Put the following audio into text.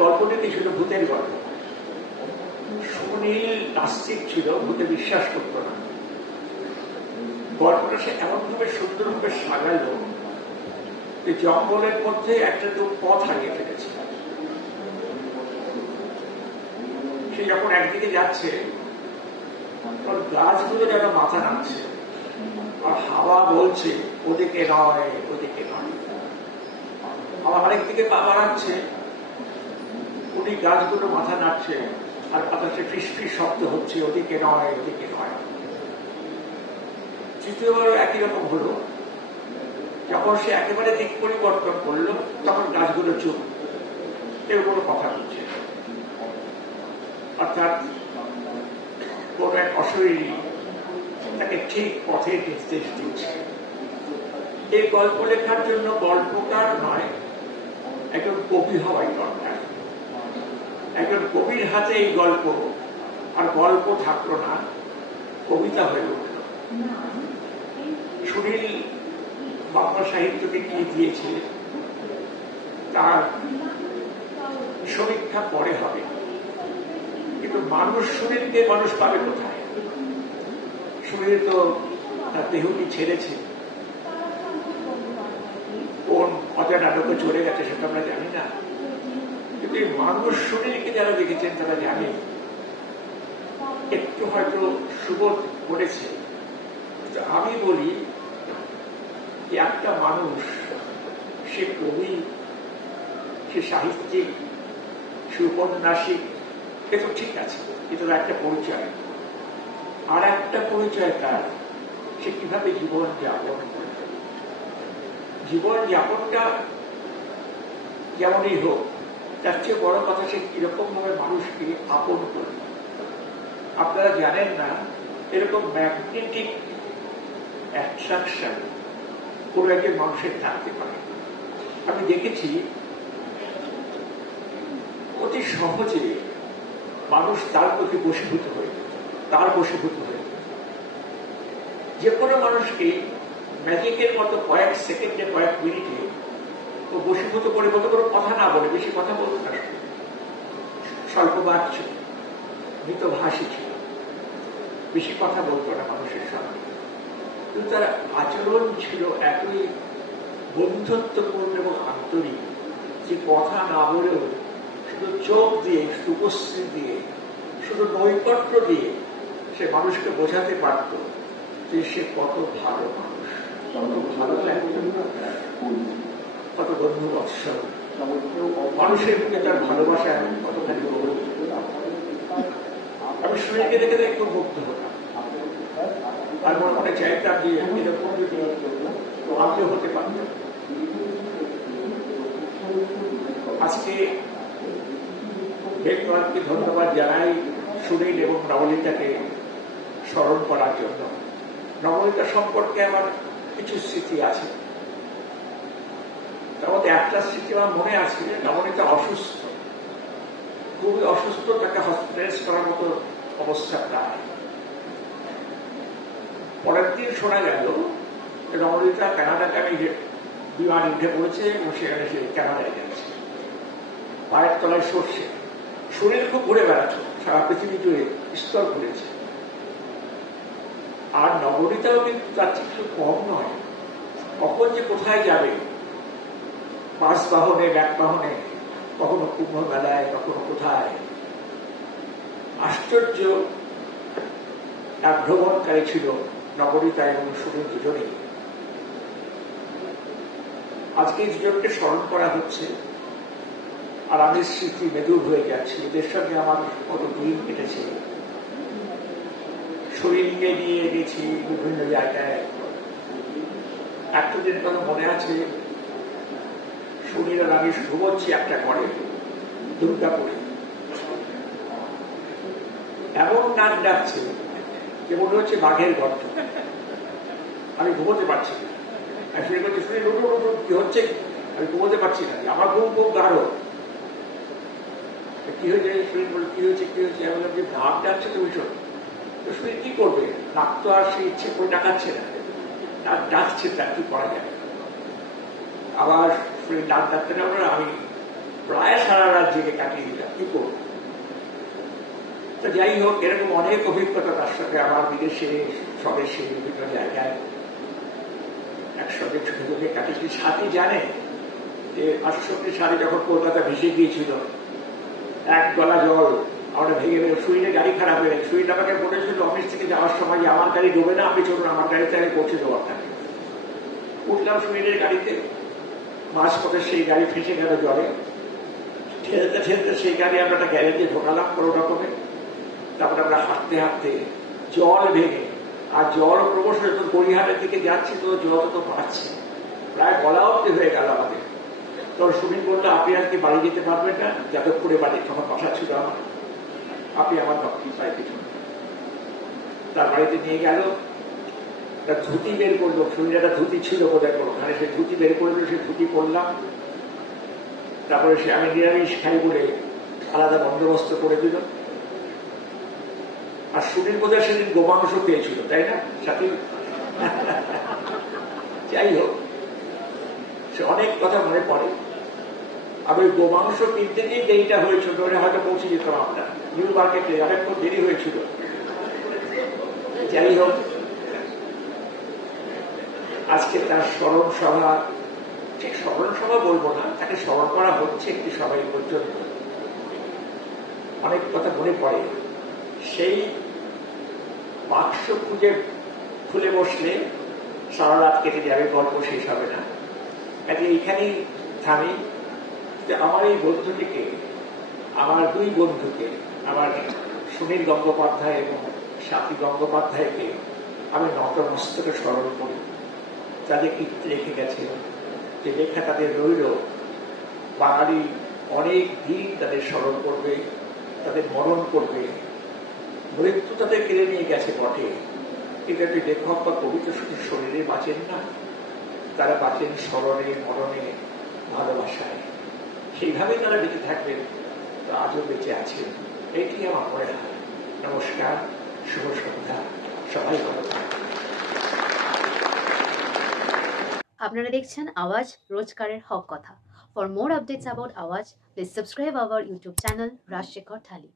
গল্পটি ছিল ভূতের গল্প। সুনীল নাস্তিক ছিল, ভূতে বিশ্বাস করত না। গল্পটা সে এমনভাবে সুন্দরভাবে সাজালো যে জঙ্গলের মধ্যে একটা পথ হারিয়ে ফেলেছে। সে যখন একদিকে যাচ্ছে গাছগুলো যেন মাথা নামছে, আর হাওয়া বলছে ওদিকে নয়, ওদিকে নয়। আবার আরেকদিকে পা বাড়াচ্ছে, উনি গাছগুলো মাথা নাড়ছে, আর বাতাসে ফিসফিস শব্দ হচ্ছে ওদিকে নয়, ওদিকে নয়। তৃতীয়বারও একই রকম হলো। যখন সে একেবারে দিক পরিবর্তন করলো তখন গাছগুলো চুপ, কেউ কোনো কথা বলছে। অর্থাৎ কোন এক অশরীরী তাকে ঠিক পথে নির্দেশ দিচ্ছে। এই গল্প লেখার জন্য গল্পকার নয়, একজন কবি হওয়াই দরকার। একজন কবির হাতে এই গল্প, আর গল্প থাকলো না, কবিতা হয়ে উঠল। সুনীল বাংলা সাহিত্যকে কি দিয়েছে তার সমীক্ষা পরে হবে, কিন্তু মানুষ সুনীলকে মানুষ পাবে কোথায়? সুনীল তো তার দেহটি ছেড়েছে, কোন অজানা লোকে চলে গেছে সেটা আমরা জানি না, কিন্তু এই মানুষ সুনীলকে যারা দেখেছেন তারা জানে একটু হয়তো সুবোধ করেছে। আমি বলি একটা মানুষ, সে কবি, সে সাহিত্যিক, সে উপন্যাসিক, এ তো ঠিক আছে, এটা একটা পরিচয়। আর একটা পরিচয় তার, সে কিভাবে জীবন যাপন করে। জীবন যাপনটা যেমনই হোক, তার চেয়ে বড় কথা সে কিরকম ভাবে মানুষকে আপন করে। আপনারা জানেন না, এরকম ম্যাগনেটিক অ্যাট্রাকশন কোন একজন মানুষের থাকতে পারে। আমি দেখেছি অতি সহজে মানুষ তার প্রতি বশীভূত হয়ে, তার বশীভূত হয়ে। যে কোনো মানুষকে ম্যাজিকের মতো কয়েক সেকেন্ডে, কয়েক মিনিটে ও বশীভূত করে বলতে কোনো কথা না বলে, বেশি কথা বলতে না, স্বল্পবাদ ছিল, মৃতভাষী ছিল, বেশি কথা বলতো না মানুষের সামনে, কিন্তু তার আচরণ ছিল এতই বন্ধুত্বপূর্ণ এবং আন্তরিক যে কথা না বলেও শুধু চোখ দিয়ে, শুধু উপস্থিতি দিয়ে, শুধু নৈকট্য দিয়ে সে মানুষকে বোঝাতে পারত যে সে কত ভালো মানুষ, কত ভালো কত বন্ধু বৎসল, মানুষের প্রতি তার ভালোবাসা কতখানি। আমি সুনীলকে দেখে দেখে খুব মুগ্ধ হতাম, আর মনে মনে চাইতাম যে এরকম যদি আমিও হতে পারতাম। আজকে দেবনাথকে ধন্যবাদ জানাই সুনীল এবং নবনীতাকে স্মরণ করার জন্য। নবনীতা সম্পর্কে আমার কিছু স্মৃতি আছে, তার মধ্যে একটা স্মৃতি আমার মনে আছে। নবনীতা অসুস্থ, খুবই অসুস্থ, তাকে হসপিটালাইজ করার মতো অবস্থা প্রায়। পরের দিন শোনা গেল নবনীতা কানাডাগামী বিমান উঠে পড়েছে এবং সেখানে সে কানাডায় যাচ্ছে, পায়ের তলায় সরষে। শরীর খুব ঘুরে বেড়াচ্ছে, সারা পৃথিবী জুড়ে স্তর ঘুরেছে। আর নবনীতাও কিন্তু তার চেয়ে কিছু কম নয়, কখন যে কোথায় যাবে, বাস বাহনে, ব্যাগ বাহনে, কখনো কুম্ভ মেলায়, কখনো কোথায়। আশ্চর্য এক ভ্রমণকারী ছিল নবনীতা এবং সুনীল দুজনেই। আজকে এই দুজনকে স্মরণ করা হচ্ছে, আর আমি স্মৃতি মেদুর হয়ে যাচ্ছি। এদের সঙ্গে আমার কত দিন কেটেছে, শরীরকে নিয়ে গেছি বিভিন্ন জায়গায়। একটা দিন কথা মনে আছে, সুনীল আর আমি ঘুমোচ্ছি একটা ঘরে দুর্গাপুরে, এমন নাক ডাকছে যে মনে হচ্ছে বাঘের গর্জন। আমি ঘুমোতে পারছি না, আমি শুনে বলছি সুনীল উঠুন, কি হচ্ছে? আমি ঘুমোতে পারছি না, আমার ঘুম খুব গাঢ়। কি হয়েছে? সুনীল বলে কি হয়েছে, কি হয়েছে? আমি বললাম যে নাক ডাকছে তো ভীষণ। তো সুনীল কি করবে, নাক তো আর সে ইচ্ছে করে ডাকাচ্ছে না, নাক ডাকছে, তার কি করা যায়। আবার সুনীল নাক ডাকতে না, আমি প্রায় সারা রাত জেগে কাটিয়ে দিলাম, কি করবো। তো যাই হোক, এরকম অনেক অভিজ্ঞতা তার সঙ্গে আমার বিদেশে স্বদেশে বিভিন্ন জায়গায় একসঙ্গে ছুটে ছুটে কাটিয়েছি। সাথী জানে যে 68 সালে যখন কলকাতা ভেসে গিয়েছিল, এক গলা জল আমরা ভেঙে ভেঙে, সুইনে গাড়ি খারাপ হয়ে গেছে। সুইন আমাকে বলেছিল অফিস থেকে যাওয়ার সময় যে আমার গাড়ি ডোবে না, আপনি চলুন আমার গাড়িতে আগে পৌঁছে দেওয়ার থাকে। উঠলাম সুইনের গাড়িতে, মাঝপথে সেই গাড়ি ফেসে গেল জলে। ঠেলতে ঠেলতে সেই গাড়ি আমরা একটা গ্যারেজে ঢোকালাম কোনো রকমে। তারপরে আমরা হাঁটতে হাঁটতে জল ভেঙে, আর জল ক্রমশ যখন গড়িয়াহাটের দিকে যাচ্ছি তো জল তো বাড়ছে, প্রায় গলা অব্দি হয়ে গেল আমাদের। তখন সুমিন বললো, আপনি আজকে বাড়ি যেতে পারবেন না, যাদবপুরে বাড়ি, তখন কথা ছিল আমার, আপনি আমার বাড়ি পিছনে। তার বাড়িতে নিয়ে গেল, তার ধুতি বের করলো, সুমিন একটা ধুতি ছিল বোধহয় ওখানে, সে ধুতি বের করে দিল, সে ধুতি পরলাম। তারপরে সে আমি নিরামিষ খাই বলে আলাদা বন্দোবস্ত করে দিল। আর সুনীল বোধহয় সেদিন গোমাংস পেয়েছিল, তাই না সাথী? যাই হোক, সে অনেক কথা মনে পড়ে। আমি গোমাংস কিনতে গিয়ে দেরিটা হয়েছিল, হয়তো পৌঁছে যেতাম আমরা নিউ মার্কেটে, অনেকক্ষণ দেরি হয়েছিল। যাই হোক, আজকে তার স্মরণ সভা, ঠিক স্মরণ সভা বলবো না, তাকে স্মরণ করা হচ্ছে একটি সবাই পর্যন্ত। অনেক কথা মনে পড়ে। সেই বাক্স খুলে বসলে সারা রাত কেটে যাবে, গল্প শেষ হবে না। কাজে এইখানেই থামি যে আমার এই বন্ধুটিকে, আমার দুই বন্ধুকে, আমার সুনীল গঙ্গোপাধ্যায় এবং সাথী গঙ্গোপাধ্যায়কে আমি নতমস্তকে স্মরণ করি। তাদের কীর্তি রেখে গেছে, যে লেখা তাদের রইল। বাঙালি অনেক দিন তাদের স্মরণ করবে, তাদের মরণ করবে। মৃত্যু তাদের কেড়ে নিয়ে গেছে বটে, কিন্তু একটি লেখক বা কবি তো শুধু শরীরে বাঁচেন না, তারা বাঁচেন স্মরণে, মরণে, ভালোবাসায়। সেইভাবে তারা বেঁচে থাকবেন, তো আজও বেঁচে আছেন, এটি আমার মনে হয়। নমস্কার, শুভ সন্ধ্যা, সবাই ভালো থাকবেন। আপনারা দেখছেন আওয়াজ, রোজকারের হক কথা। For more updates about Awaaz, please subscribe our YouTube channel Rajshekhar thali.